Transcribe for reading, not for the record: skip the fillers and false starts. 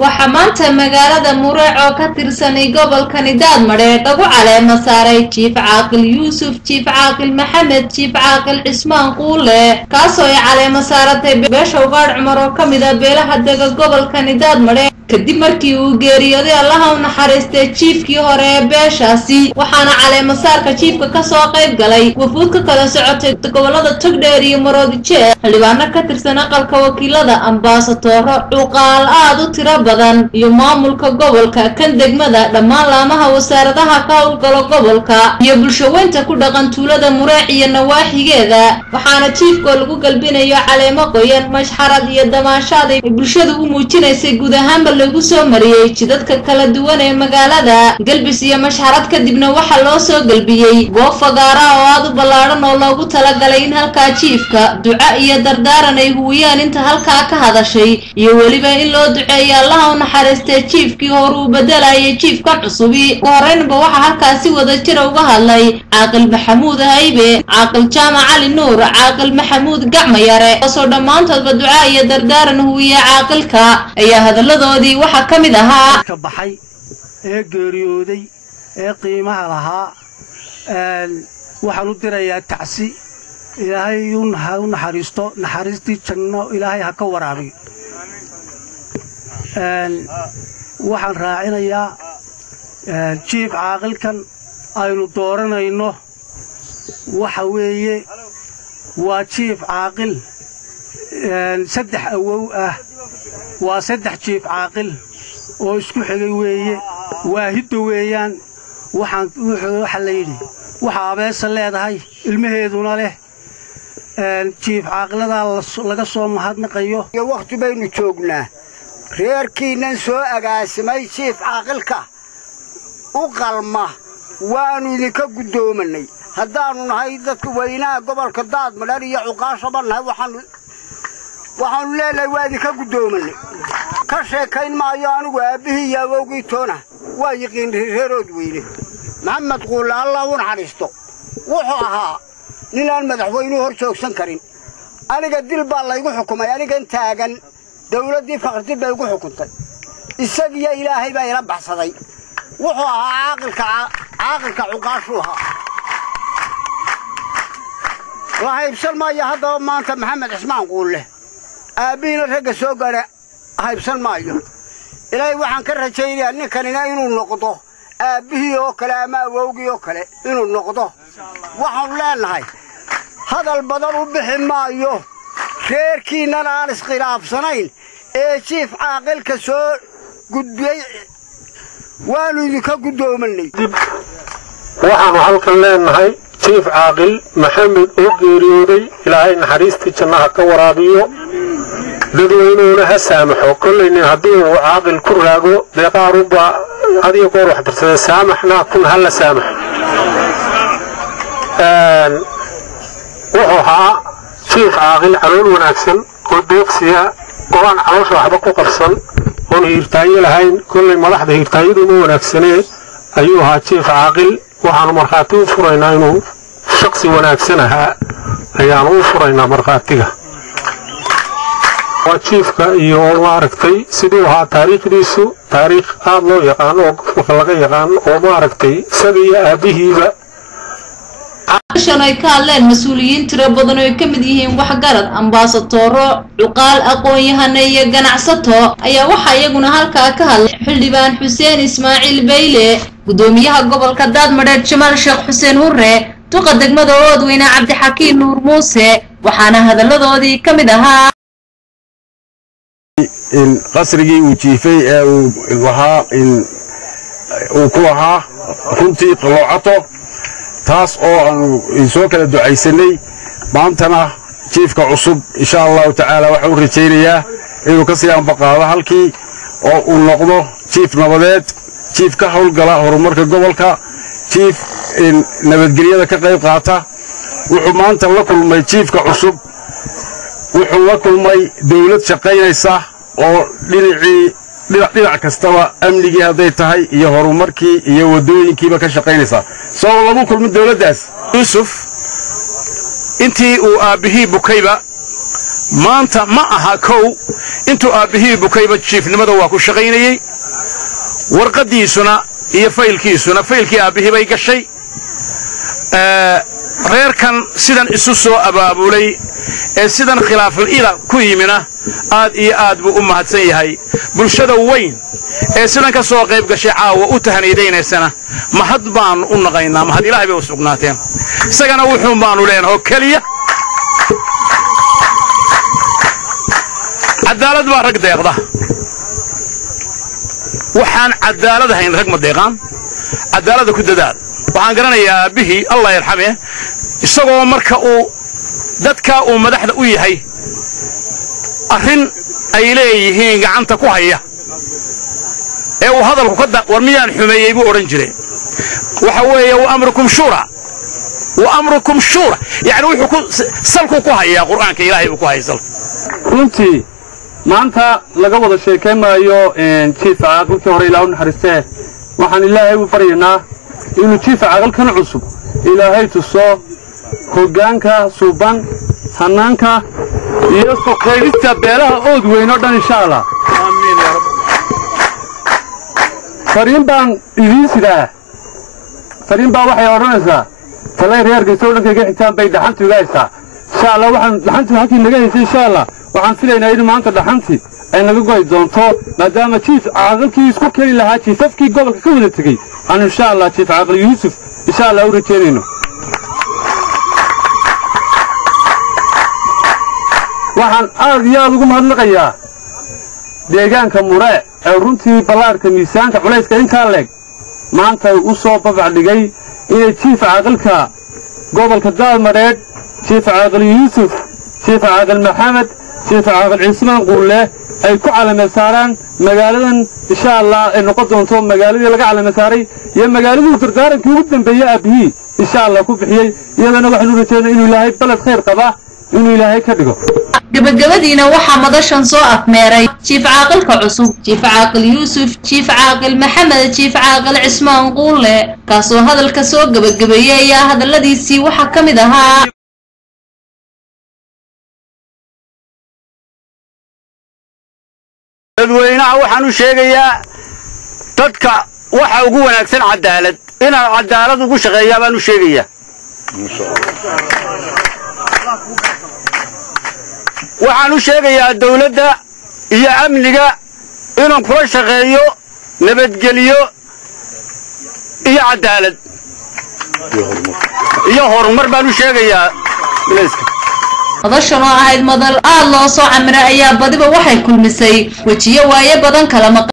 waxaa maanta magaalada Mureec oo ka tirsanay gobolka Daadmareed lagu caleema saaray Chief Caaqil Yuusuf, Chief Caaqil Maxamed, Chief Caaqil Cismaan Quule kaasoo ay caleema saaratay beesha Ugaadh Cumar oo kamid ah beelaha dega gobolka Daadmareed kadib markii uu geeriyooday Allaha u naxariistay chiefkii hore ee beeshaasi waxaana caleema saarka chiefka ka soo qayb galay wafuud ka kala socotay gobolada Togdheer iyo Maroodijeer xildhibaano ka tirsan aqalka wakiilada ambaasatooro cuqaal aad u tiro badan iyo maamulka gobolka kan degmada dhammaan laamaha wasaaradaha ka howlgala gobolka iyo bulshaweynta ku dhaqan tuulada Mureec iyo nawaaxigeeda waxaana chiefka lagu galbinayo caleemo qoyan mashxarad iyo damaashaad ay bulshadu u muujinaysay guud ahaan lagu soo mariyay jidadka kala duwan ee magaalada galbis iyo mashxarad kadibna waxa loo soo galbiyay goob fagaara oo aad u ballaaran oo loogu talagalay in halka chiefka duca iyo dardaaran ay huwiyaan inta halka ka hadashay iyo waliba in loo duceeyo Allaha u naxariistay chiefkii hore u bedelayay chiefka cusubi horeynba waxa halkaasi wada jir uga hadlay Caaqil Maxamuud Haybe, Caaqil Jaamac Ali Nuur, Caaqil Maxamuud Gacmayare soo dhamaantoodba duca iyo dardaaran huwiya caaqilka ayaa hadaladoodii waxa kamid ahaa ka baxay ee geeriyooday ee qiimaha lahaa waxaan u dirayaa tacsi ilaahay uu naxariisto naxariistii janno ilaahay ha ka waraabiyo waxaan raacinayaa chief caaqilkan aynu dooranayno waxa weeye waa chief caaqil saddex awow ah waa saddex chief caaqil oo isku xigay weeye waahidda weeyaan waxa la yidhi waxa abeesa leedahay ilmaheeduna leh chief caaqilada laga soo mahadnaqayo waqti baynu joognaa reerkiinan soo agaasimay chief caaqilka u qalma waanu idinka gudoomanay haddaanu nahay dadka weynaha gobolka Daadmareed iyo cuqaashaba nahay waxaanu leenahay waa idinka gudoomanay ka sheekayn maayo anigu aabihii iyo awowgii toona waa yiqiin reerood weyne Maxamed Quule Allah u naxariisto wuxuu ahaa ninaan madaxweynuhu hor joogsan karin aniga dil baa laygu xukumay aniga taagan dawladii faqrtid bay ugu xukuntay isagiya ilaahay baa ila baxsaday wuxuu ahaa caaqilka cuqaashu ahaa wahaybsan maayo hadda maanta Maxamed Cismaan Quule aabiina ragga soo gaara haybsan maayo ilaahay waxaan ka rajaynayaa ninkanina inuu noqdo aabihii oo kale ama awowgii oo kale inuu noqdo waxaan leenahay hadal badan u bixi maayo reerkiinana aan iskhilaafsanayn ee chief caaqilka soo gudbiyay waanu idinka gudoomanay waxaanu halkan leenahay chief caaqil Maxamed oo geeriyooday ilaahay naxariistii jannaha ka waraabiyo dadweynuhuna ha saamaxo kollayna hadduu caaqil ku raago deeqaaruba adiga goor wax darsaday saamaxna kun hala saamaxo wuxuu ahaa chief caaqil calool wanaagsan oo deeqsiya oo aan caloosha waxba ku qarsan oon hiirtaayo lahayn kollay madaxda hiirtaayadu ma wanaagsanee ayuu ahaa chief caaqil waxaanu markhaati u furaynaa inuu shakhsi wanaagsan ahaa ayaanu u furaynaa markhaatiga chiefka iyo maaragtay sidoo ahaa taariikhdiisu taariikh aad loo yaqaan oo gobolka laga yaqaan oo maaragtay isaga iyo aabihiiba ay ka hadleen mas'uuliyiin tiro badan oo ka mid yihiin waxgarad ambaasatooro cuqaal aqoon-yahano iyo ganacsato ayaa waxa iyaguna halkaa ka hadlay xildhibaan Xuseen Ismaaciil Bayle gudoomiyaha gobolka Daadmareed Jamaal Sheekh Xuseen Hurre tuqa degmada Oodweyne Cabdixakiin Nuur Muuse waxaana hadaladoodii ka mid ahaa in qasrigii uu jiifay ee uu ku ahaa runtii qaloocato taas oo aanu soo kala ducaysanay maantana jiifka cusub insha Allah taala waxa uu rajaynayaa inuu ka sii anbaqaado halkii oo uu noqdo jiif nabadeed jiif ka howlgala horumarka gobolka jiif nabadgelyada ka qayb qaata wuxuu maanta la kulmay jiifka cusub wuxuu la kulmay dawlad shaqaynaysa oo dhinac kastaba amnigii haday tahay iyo horumarkii iyo wadooyinkiiba ka shaqaynaysa soo lagu kulmin dawladdaas Yuusuf intii uu aabihii bukayba maanta ma aha kow intuu aabbihii bukayba jiifnimada waa ku shaqaynayey warqaddiisuna iyo faylkiisuna faylkii aabbihii bay gashay reerkan sidan isu soo abaabulay ee sidan khilaaful ila ku yimina aad iyo aad buu u mahadsan yahay bulshada weyn ee sidan ka soo qayb gashay caawa u tahanaydeynaysan mahad baan u naqaynaa mahad ilaahay bay u sugnaateen isagana wuxuu baanu leenahay kaliya cadaalad baa rag deeqda waxaan cadaalad ahayn rag ma deeqaan cadaalada ku dadaal waxaan garanayaa aabbihii allah yarxamee isagoo marka uu dadka uu madaxda u yahay arrin ay leeyihiin gacanta ku haya ee uu hadalku ka war miyaan xumeeyey buu odhan jiray waxa weeye wa amrukum shura yani wuxuu salku ku hayaa qur'aanka ilaahay uu ku haysal runtii maanta laga wada sheekaynayo jiif caaqilkii hore ilaahu naxariistee waxaan ilaahay u baryaynaa inuu jiif caaqilkan cusub ilaahay tuso hoggaanka suuban hannaanka iyo soqaydista beelaha ood weyn oo dhan insha allah aamiin yaa rabbi fariin baan idiin sidaa fariin baa waxay odhanaysaa talay reerkiisa oo dhankayga xitaan bay dhaxantu iga haysaa insha allah waxaan dhaxantu halkii naga haysay insha allah waxaan filaynaa in maanta dhaxantii ay naga goy doonto maadaama jiif caaqilkii isku keeni lahaa jiifafkii gobolka ka wada tegey aan insha allah jiif caaqil yuusuf insha allah u rajaynayno waxaan aad iyo aad ugu mahadnaqayaa deegaanka muree ee runtii ballaadhka miisaanka culayska intaa leeg maanta u soo babac dhigay inay jiif caaqilka gobolka daadmadheedh jiif caaqil yuusuf jiif caaqil maxamed jiif caaqil cismaan quulle ay ku calama saaraan magaaladan insha allah ay noqon doonto magaaladii laga calama saaray iyo magaaladii dardaarankii ugu dambeeyey aabbihii insha allah ku bixiyey iyadana waxaanu rajaynaa inuu ilaahay baled khayr qaba inuu ilaahay ka dhigo gabagabadiina waxaa madashan soo afmeeray jiif caaqilka cusub jiif caaqil yuusuf jiif caaqil maxamed jiif caaqil cismaan quulle kaasoo hadalka soo gabagabeeyey ayaa hadalladiisii waxaa ka mid ahaa dadweynaha waxaan u sheegayaa dadka waxa ugu wanaagsan cadaalad inaan cadaalad ugu shaqeeyaa baan u sheegayaa waxaan u sheegayaa dawladda iyo amniga inaan kula shaqeeyo nabadgelyo iyo cadaalad iyo horumar baan u sheegayaa madashan oo ahayd madal aad loo soo camiray ayaa badiba waxay kulmisay wejiyo waaye badan kala